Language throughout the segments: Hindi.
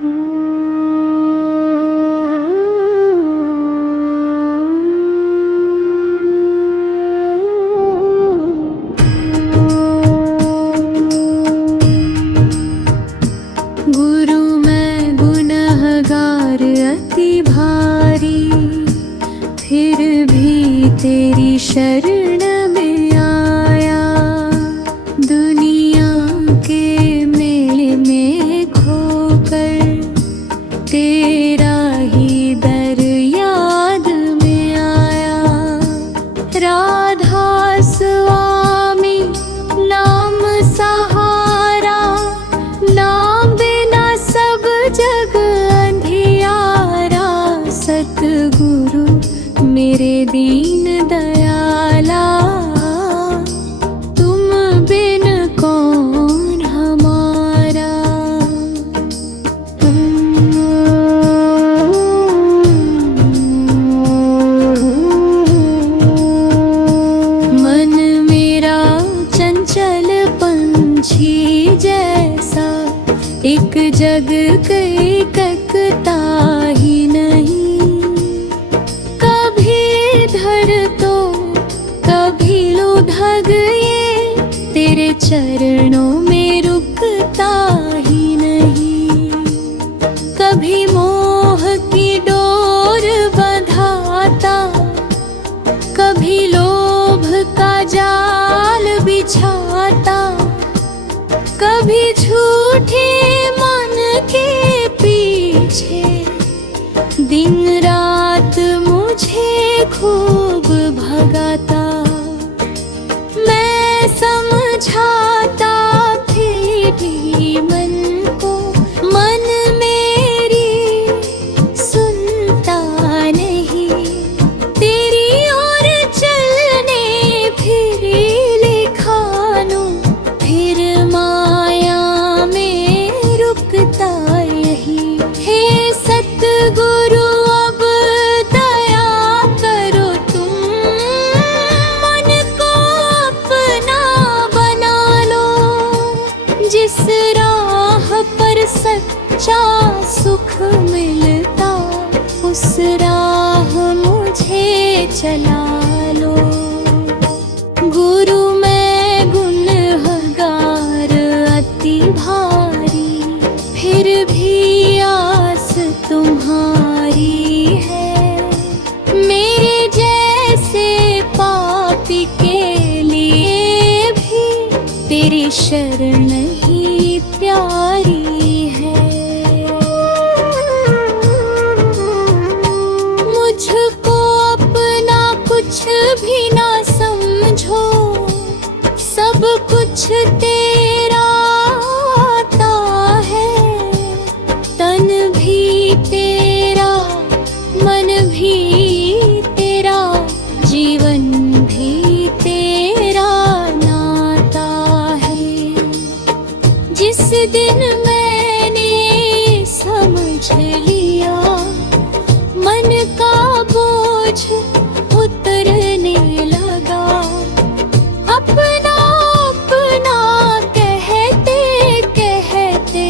गुरु मैं गुनहगार अति भारी, फिर भी तेरी शरण में आया। दुनिया के मेले में खोकर तेरा ही दर याद में आया। राधा स्वामी नाम सहारा, नाम बिना सब जग अंधियारा। सतगुरु मेरे दीन दयाला, तुम बिन कौन हमारा। मन मेरा चंचल पंछी जैसा, एक जग कई ककता ही नहीं। कभी इधर तो कभी उधर, ये तेरे चरणों में रुकता ही नहीं। कभी मोह की डोर बंधाता, कभी लोभ का जाल बिछाता। कभी झूठे मन के पीछे दिन रात मुझे खूब भगाता। मैं समझाता फिर भी मन को, मन मेरी सुनता नहीं। तेरी ओर चलने फिर लिखानों, फिर माया में रुकता यही। हे सतगुरु अब दया करो तुम, मन को अपना बना लो। जिस राह पर सच्चा सुख मिलता, उस राह मुझे चला लो। गुरु मैं गुनहगार अति भारी, फिर भी आस तुम्हारी है। मेरे जैसे पापी के लिए भी तेरी शरण ही प्यारी है। मुझको अपना कुछ भी ना समझो, सब कुछ तेरा आता है। तन भी तेरा, मन भी तेरा, जीवन भी तेरा नाता है। जिस दिन मैंने समझ लिया, मन का बोझ उतरने लगा। अपना अपना कहते कहते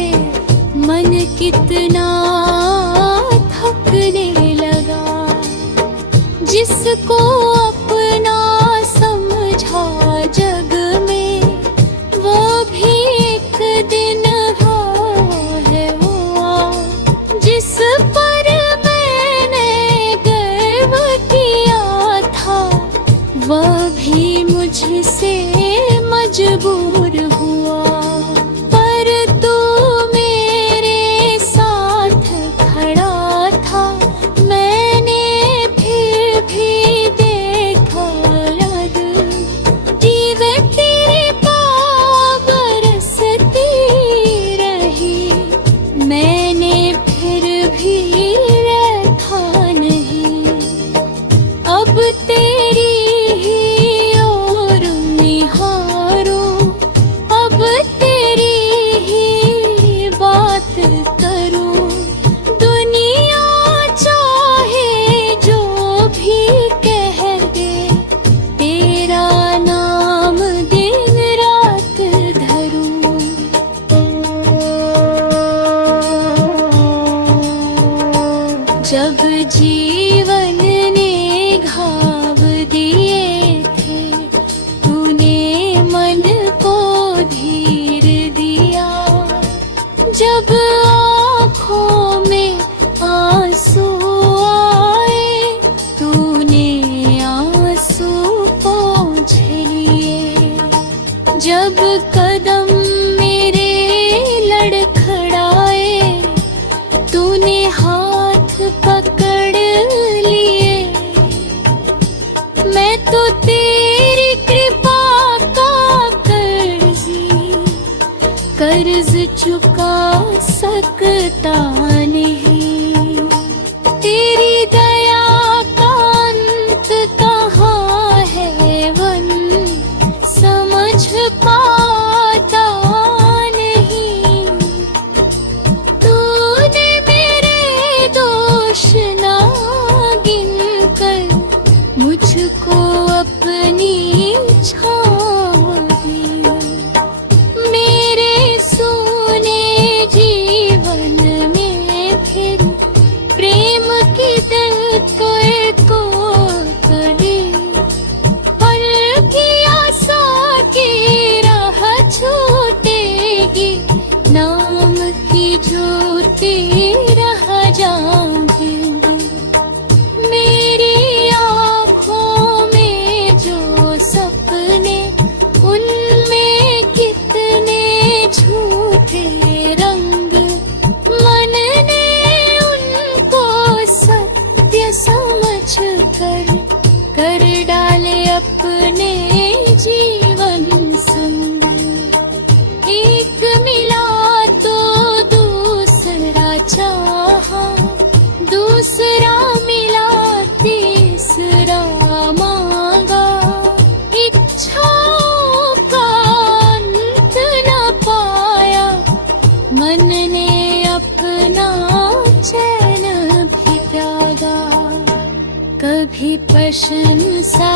मन कितना थकने लगा। जिसको अपना समझा जग में, वो भी एक दिन है वो। जिस पर मैंने गर्व किया, जब आँखों में आंसू आए, तूने आंसू पोंछ लिए। जब कदम मेरे लड़खड़ाए, तूने हाथ पकड़ लिए। मैं तो तेरी कृपा का कर्ज चुका सकता नहीं। तेरी दया का अंत कहाँ है वन समझ पाता नहीं। तूने मेरे दोष ना गिनकर मुझको अपनी छाँव दी। मेरे सोने जीवन में फिर प्रेम की दिल को कड़ी। पल की आशा की राह छूटेगी, नाम की ज्योति रह जाऊंगी। मेरी आँखों में जो सपने, उनमें कितने झूठे रंग। मन ने उनको सत्य समझ कर डाले अपने जीवन संग। एक मिला तो दूसरा चाहा, दूसरा मिला तीसरा मांगा। इच्छाओं का अंत न पाया, मन ने अपना चैन भी त्यागा। कभी प्रशंसा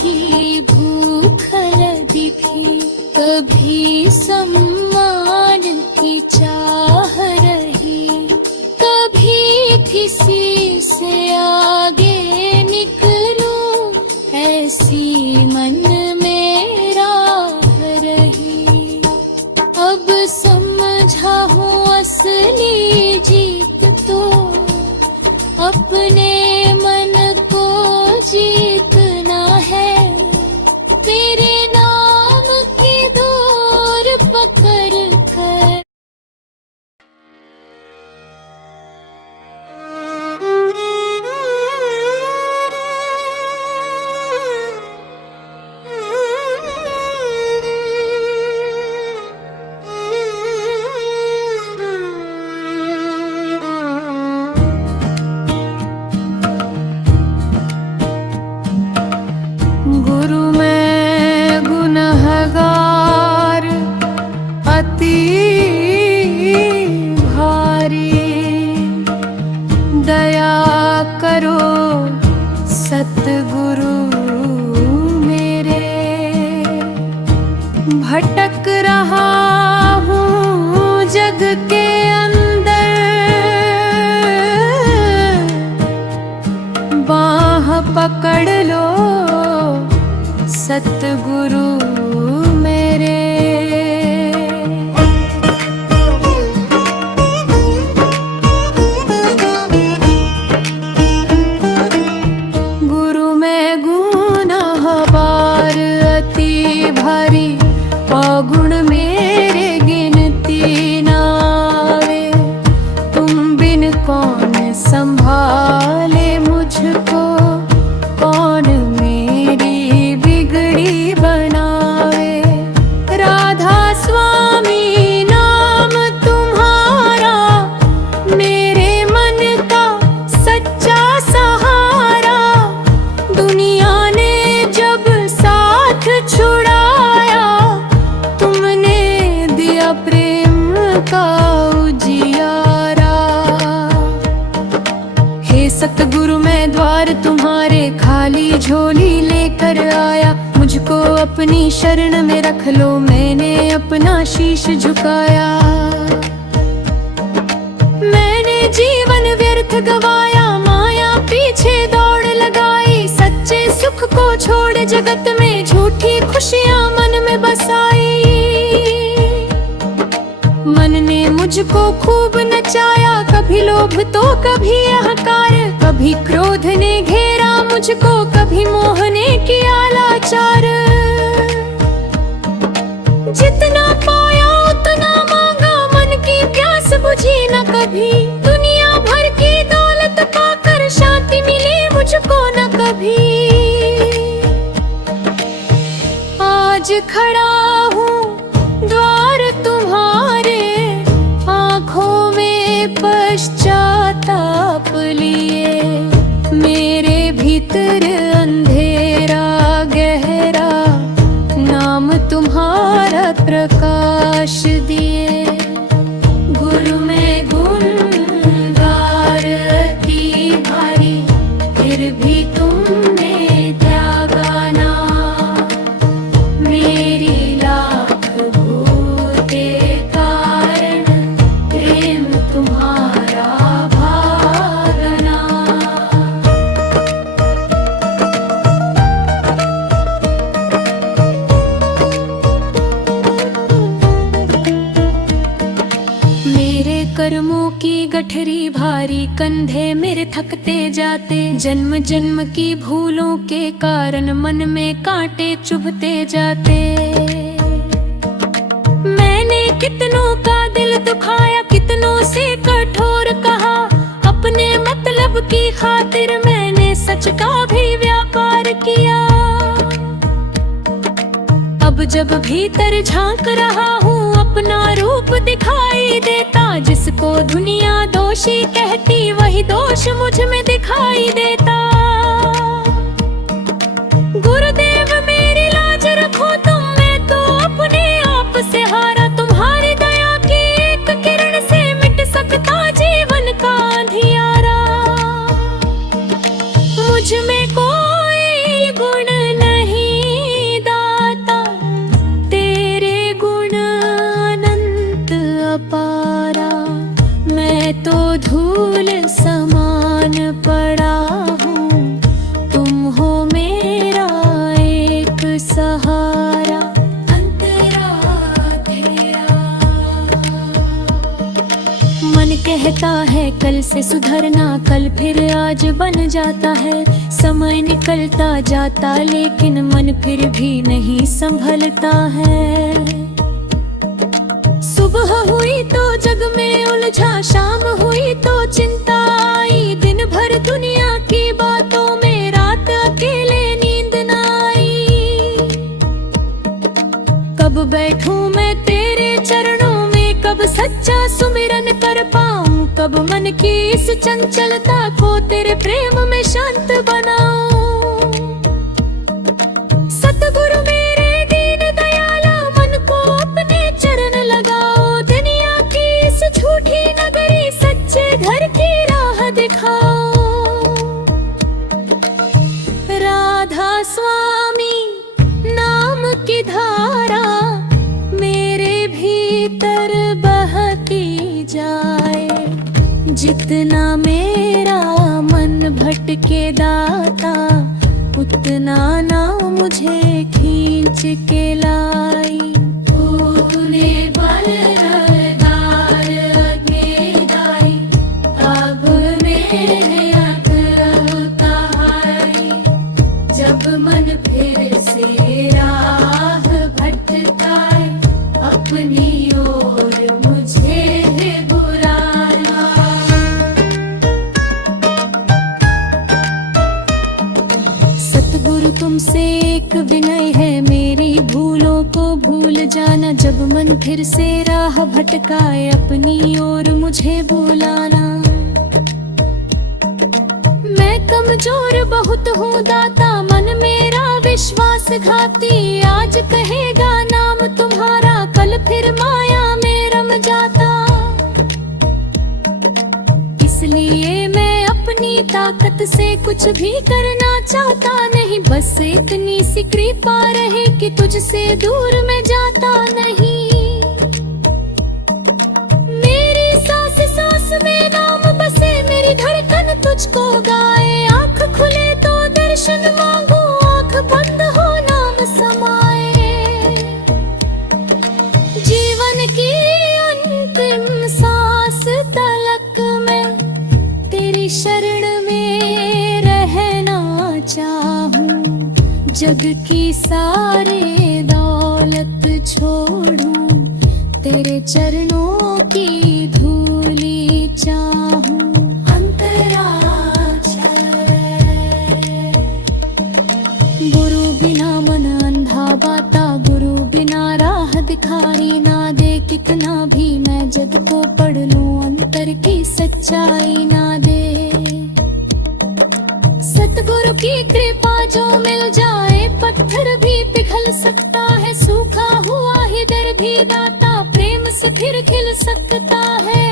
की भूख लगी थी, कभी सम्मान की चाह रही। कभी किसी से आगे निकलूं, ऐसी मन में राह रही। अब समझा हूँ असली जीत तो अपने मन को जीतना है। तेरे नाम की डोर पकड़ कर गुरु मैं गुनहगार अति भारी। दया करो सतगुरु मेरे। भटक रहा हूँ जग के अंदर, बाह पकड़ लो सतगुरु मेरे। गुरु मैं गुनाहगार अति भारी, अवगुण मेरे गिनती ना आवे। तुम बिन कौन संभाले मुझको, कौन मेरी बिगड़ी बनावे। राधा स्वामी नाम तुम्हारा, मेरे मन का सच्चा सहारा। दुनिया ने जब साथ छुड़ाया, तुमने दिया प्रेम का उजियारा। हे सतगुरु मैं द्वार तुम्हारे खाली झोली लेकर आया। मुझको अपनी शरण में रख लो, मैंने अपना शीश झुकाया। मैंने जीवन व्यर्थ गवाया, माया पीछे दौड़ लगाई। सच्चे सुख को छोड़ जगत में झूठी खुशियां मन में बसाई। मन ने मुझको खूब नचाया, कभी लोभ तो कभी अहंकार, कभी क्रोध ने घेरा मुझको, कभी मोह ने किया लाचार। जितना पाया उतना मांगा, मन की प्यास बुझी न कभी, दुनिया भर की दौलत पाकर शांति मिली मुझको न कभी। आज खड़ा हूँ द्वार तुम्हारे, आँखों में पश्चाताप लिए, मेरे भीतर अंधेरा गहरा, नाम तुम्हारा प्रकाश दिए। गुरु में गुणगार अति भारी, फिर भी तुमने त्यागा ना, मेरी लाख भूते कारण, प्रेम तुम्हारा भागना। मेरे कर्मों की गठरी भारी, कंधे मेरे थकते जाते, जन्म जन्म की भूलों के कारण मन में कांटे चुभते जाते। मैंने कितनों का दिल दुखाया, कितनों से कठोर कहा, अपने मतलब की खातिर मैंने सच का भी व्यापार किया। अब जब भीतर झांक रहा हूँ, अपना रूप दिखाई देता, जिसको दुनिया दोषी कहती, वही दोष मुझ में दिखाई देता। गुरुदेव मेरी लाज रखो तुम, मैं तो अपने आप से हारा, तुम्हारी दया की एक किरण से मिट सकता जीवन का अंधियारा। मुझ में कोई गुण नहीं दाता, तेरे गुण अनंत अपारा, मैं तो धूल समान पड़ा हूँ, तुम हो मेरा एक सहारा। अंतरा तेरा मन कहता है कल से सुधरना, कल फिर आज बन जाता है, समय निकलता जाता लेकिन मन फिर भी नहीं संभलता है। सुबह हुई तो जग में उलझा, शाम हुई तो चिंता आई, दिन भर दुनिया की बातों में रात अकेले नींद न आई। कब बैठूं मैं तेरे चरणों में, कब सच्चा सुमिरन कर पाऊं, कब मन की इस चंचलता को तेरे प्रेम में शांत बनाऊं। सतगुरु मेरे दीन दयाला, मन को अपने चरण लगाओ, दुनिया की इस झूठी नगरी, सच्चे घर की राह दिखाओ। राधा स्वामी नाम की धारा, मेरे भीतर बहती जाए, जितना मेरा मन भटके दाता, उतना ना मुझे खींच के लाई। तूने बलदार अग्नि दाई, अब मेरे अकल उतारी, जब मन फिर से राह भटकाए, अपनी ओर मुझे बुलाना। सतगुरु तुमसे एक विनय है, मेरी भूलों को भूल जाना, जब मन फिर से राह भटकाए, अपनी ओर मुझे बुलाना। मैं कमजोर बहुत हूँ दाता, मन मेरा विश्वासघाती, आज कहेगा नाम तुम्हारा, कल फिर माया में रम जाता। इसलिए मैं अपनी ताकत से कुछ भी करना चाहता नहीं, बस इतनी सी कृपा रहे कि तुझसे दूर मैं जाता नहीं। मेरी सांस सांस में नाम बसे, मेरी धड़कन तुझको गाए, आँख खुले तो दर्शन मांगू, आँख बंद हो नाम समाए। जीवन की अंतिम जग की सारे दौलत छोड़ूं, तेरे चरणों की धूली चाहूं। गुरु बिना मन अंधा बाता, गुरु बिना राह भिखारी ना दे। कितना भी मैं जग को पढ़ लूं, अंतर की सच्चाई ना दे। सतगुरु की कृपा जो मिल जाए, पत्थर भी पिघल सकता है। सूखा हुआ हृदय भी दाता प्रेम से फिर खिल सकता है।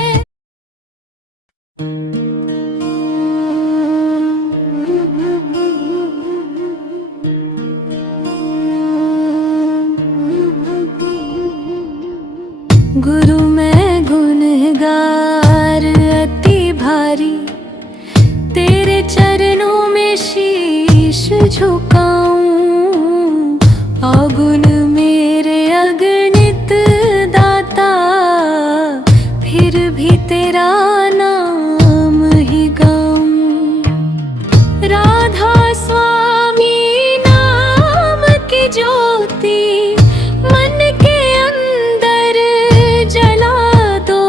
गुरु मैं गुनहगार अति भारी, तेरे चरणों में शीश झुकाऊं। अवगुण मेरे अगणित दाता, फिर भी तेरा नाम ही गाऊं। राधा स्वामी नाम की ज्योति मन के अंदर जला दो।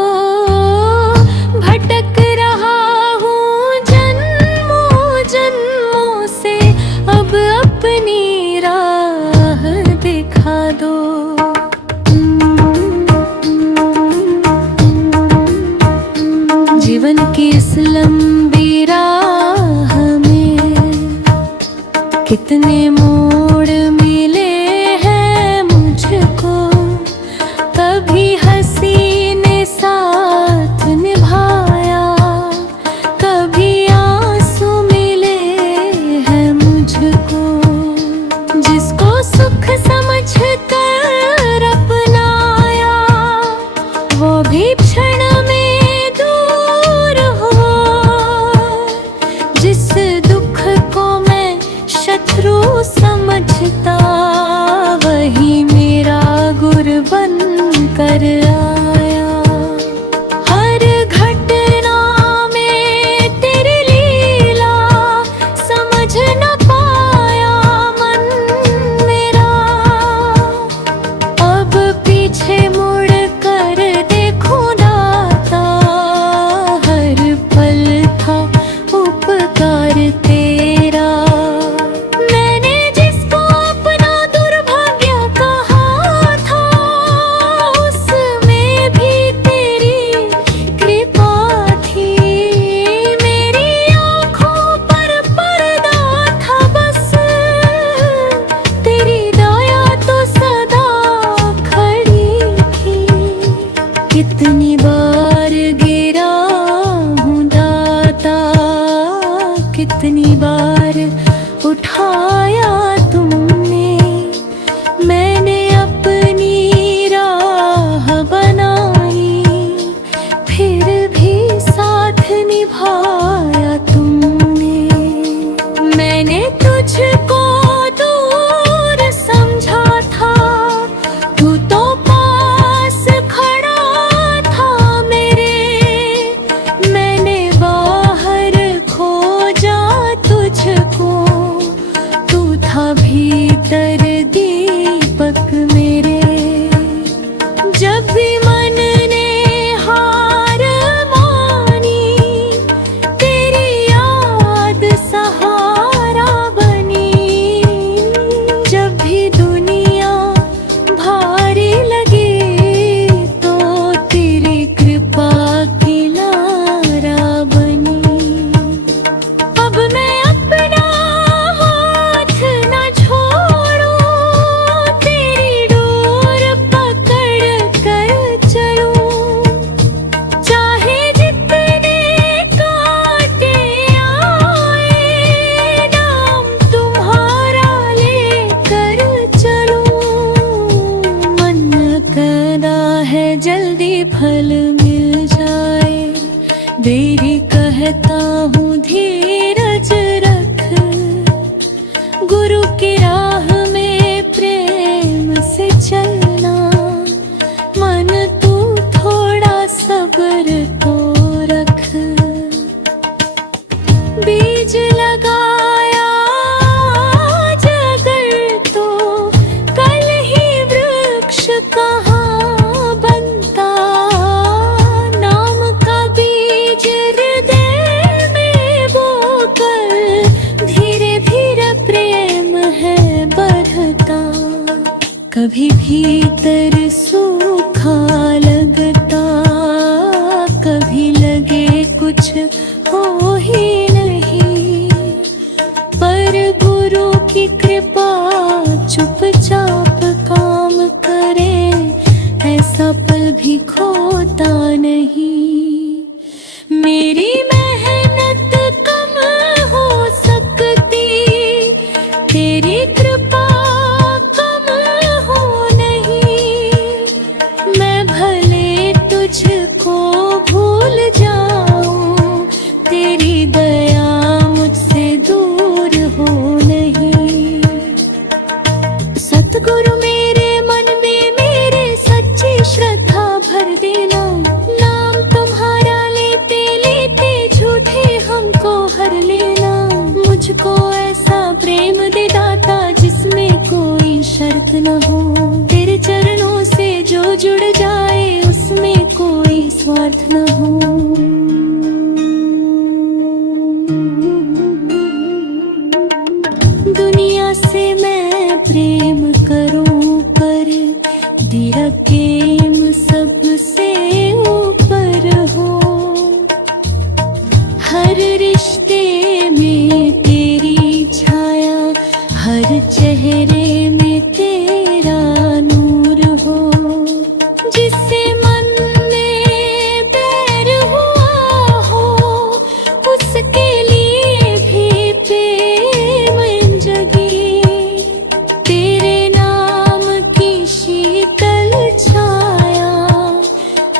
भटक रहा हूँ जन्मों जन्मों से, अब अपनी राह दिखा दो। जीवन की इस लंबी राह में कितने मोड़ मिले हैं मुझको। कभी हंसी ने साथ निभाया, कभी आंसू मिले हैं मुझको। जिसको सुख समझ कर अपनाया, वो भी क्षण में दूर हुआ। जिस दुख को मैं शत्रु समझता, वही मेरा गुरु बन कर आया। हर घटना में तेरी लीला समझ न पाया मन मेरा। अब पीछे मुड़ कर देखूं दाता, हर पल था उपकार तेरा। मैंने जिसको अपना दुर्भाग्य कहा था, उसमें भी तेरी कृपा थी। मेरी आँखों पर पर्दा था बस, तेरी दया तो सदा खड़ी थी। कितनी बार गिरा हूँ दाता, कितनी बार उठाया तुमने। मैंने अपनी राह बनाई, फिर भी साथ निभाया तुमने। मैंने तुझको दूर समझा था, तू तो पास खड़ा था मेरे। हो ही नहीं, पर गुरु की कृपा चुपचाप काम करे, ऐसा पल भी खोता नहीं। मेरी मेहनत कम हो सकती, तेरी कृपा कम हो नहीं। मैं भले तुझको भूल जाऊं, तेरी दया मुझसे दूर हो नहीं। सतगुरु मेरे मन में मेरे सच्ची श्रद्धा भर देना, नाम तुम्हारा लेते लेते झूठे हमको हर लेना। मुझको ऐसा प्रेम दे दाता जिसमें कोई शर्त न हो, तेरे चरणों से जो जुड़ जाए उसमें कोई स्वार्थ न हो। दुनिया से मैं प्रेम करूं पर तेरा प्रेम सबसे ऊपर हो। हर रिश्ते में तेरी छाया, हर चेहरे में तेरा नूर हो। जिससे मन में बैर हुआ हो, उसके लिए भी प्रेम जगी। तेरे नाम की शीतल छाया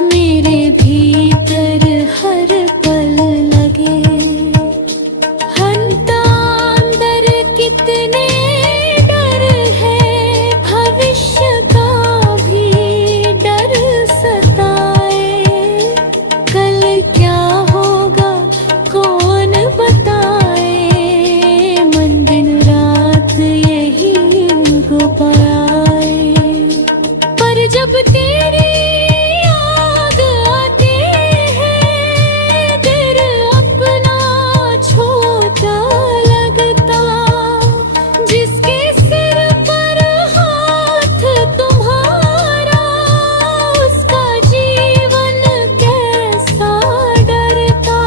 मेरे भीतर हर पल लगे। हंता अंदर कितने डर है, भविष्य का भी डर सताए। कल क्या होगा कौन बताए, मन दिन रात यही गुपाए। पर जब तेरी याद आती है, दिल अपना छोटा लगता। जिसके सिर पर हाथ तुम्हारा, उसका जीवन कैसा डरता।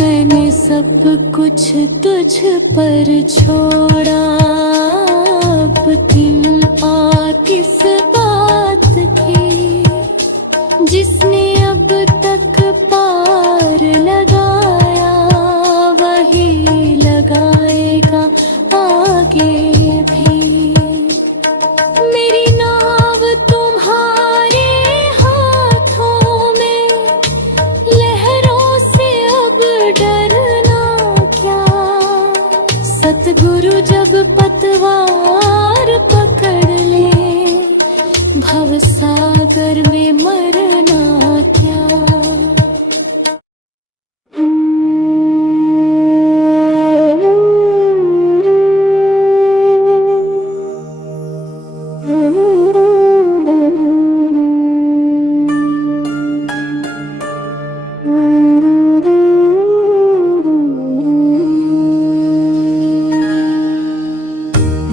मैंने सब कुछ तुझ पर छोड़ा, अब चिंता किस बात की। जिसने अब तक पार लगाया, वही लगाएगा आगे भी। मेरी नाव तुम्हारे हाथों में, लहरों से अब डरना क्या। सतगुरु जब पतवार पकड़ ले, भवसागर में मरना क्या।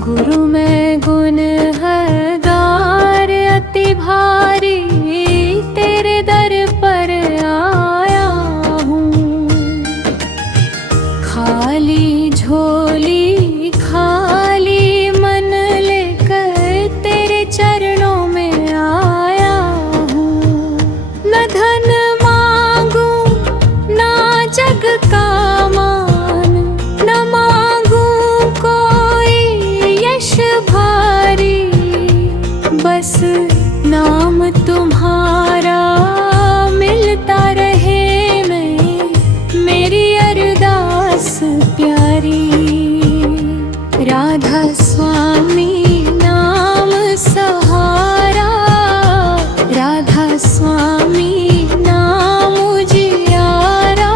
गुरु में गुण है गार अति भारी, तेरे दर पर आया हूँ। खाली झोली खाली मन लेकर तेरे चरणों में आया हूँ। न धन मांगू ना जग का मान, न मांगू कोई यश भारी। बस नाम तुम्हारा मिलता रहे, मैं मेरी अरदास प्यारी। राधा स्वामी नाम सहारा, राधा स्वामी नाम उजियारा।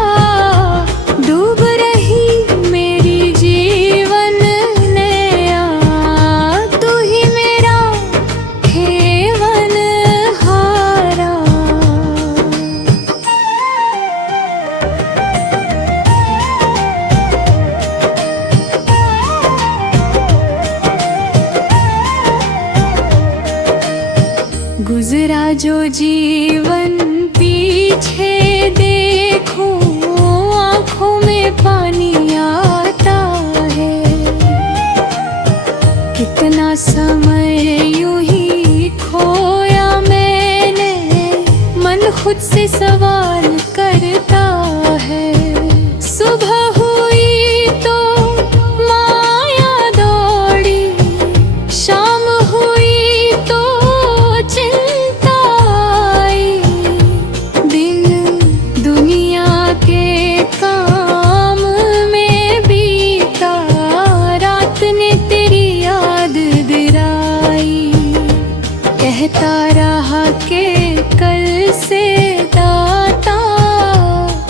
डूब रही मेरी जीवन नैया, तू ही मेरा हेवन हारा। गुजरा जो जीवन पीछे देखूं, सवाल करता है। सुबह हुई तो माया दौड़ी, शाम हुई तो चिंता आई। दिन दुनिया के काम में बीता, रात ने तेरी याद दिलाई। कहता रहा कि कल से दाता,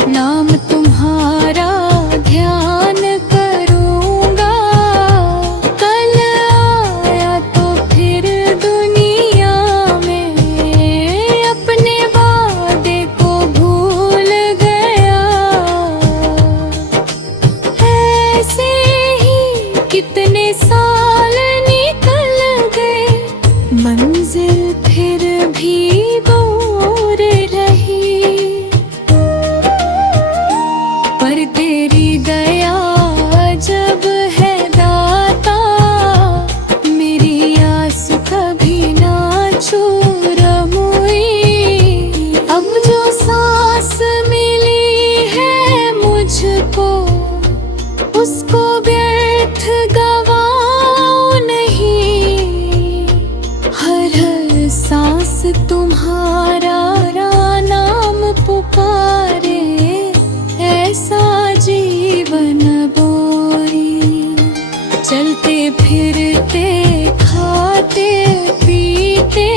नाम तुम्हारा ध्यान करूँगा। कल आया तो फिर दुनिया में अपने वादे को भूल गया। ऐसे ही कितने साल निकल गए, मंजिल फिर भी दूर रही। पर तेरी दया जब है दाता, मेरी आस कभी ना चूरम हुई। अब जो सांस मिली है मुझको, उसको व्यर्थ गवाऊं नहीं। हर सांस तुम्हारा नाम पुकारे, ऐसा जीवन बोरी। चलते फिरते खाते पीते,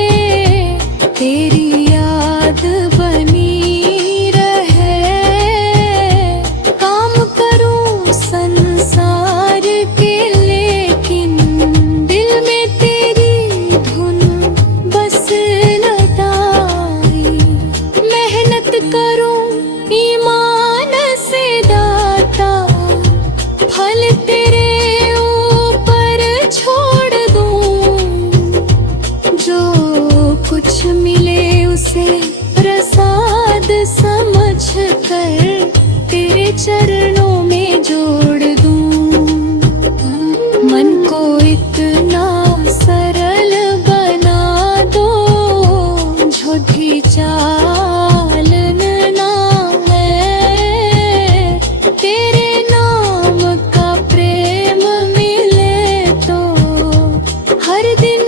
तेरी याद बनी रहे। काम करूं संसार के, लेकिन दिल में तेरी धुन बस लटाई। मेहनत करूं ईमान से दाता, फल तेरे ऊपर छोड़ दूं। जो कुछ मिले उसे प्रसाद समझ कर, तेरे चरणों में जोड़ दूं। मन को इतना सरल बना दो, झूठी चालन ना है। तेरे नाम का प्रेम मिले तो, हर दिन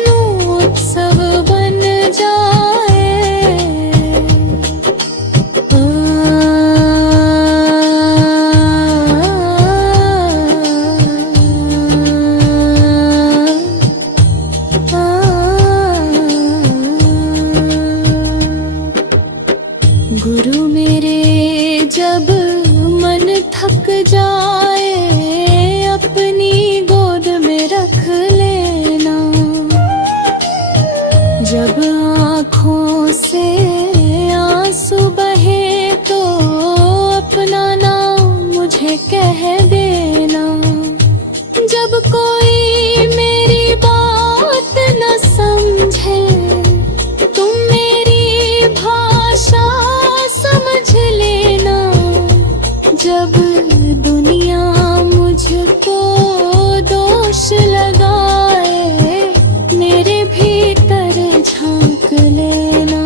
उत्सव बन जाए। गुरु मेरे जब मन थक जाए, अपनी गोद में रख लेना। जब आँखों से आंसू बहे तो अपना नाम मुझे कह देना। जब कोई मेरी बात न समझे, तुम मेरी भाषा समझ लेना। जब दुनिया मुझको दोष लगाए, मेरे भीतर झांक लेना।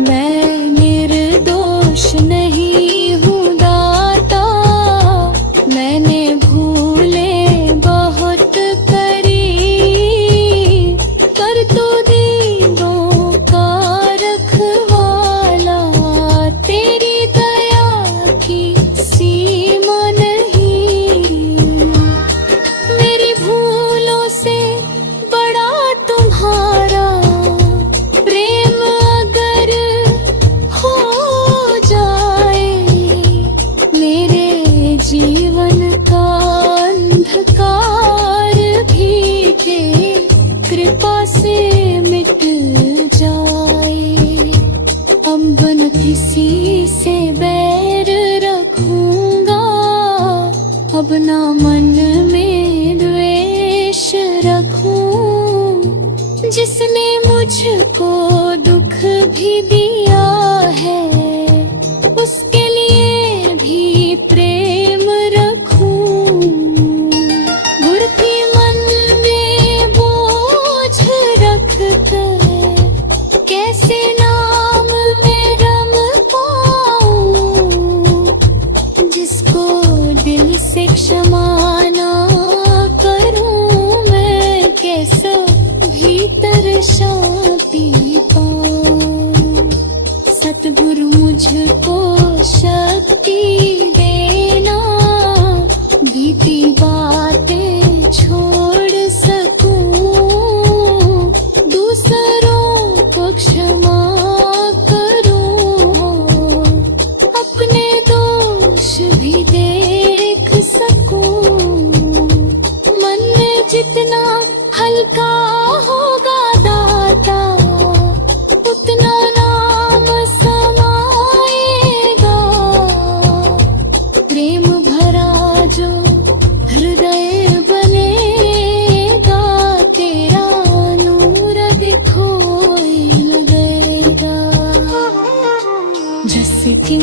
मैं निर्दोष नहीं हूँ दाता, मैंने भूले बहुत करी। पर तू दीनों का रखवाला, तेरी दया की सीमा नहीं। मेरी भूलों से बड़ा तुम्हारा प्रेम अगर हो जाए, मेरे जीवन का अंधकार भी तेरी कृपा से मिट जाए। अब न किसी से बैर रखूंगा, अब ना मन में द्वेष रखूं। जिसने मुझको दुख भी दिया है, उसके लिए भी प्रेम रखूं। गुरथी मन में बोझ रख कर, कैसे नाम में रम को सतगुरु मुझको शक्ति देना, बीती बातें छोड़ सकूं, दूसरों को क्षमा करूं, अपने दोष भी देख सकूं। मन में जितना हल्का होगा दाता, उतना नाम समाएगा। प्रेम भरा जो हृदय बनेगा, तेरा नूर दिखोई लगेगा। जैसे कि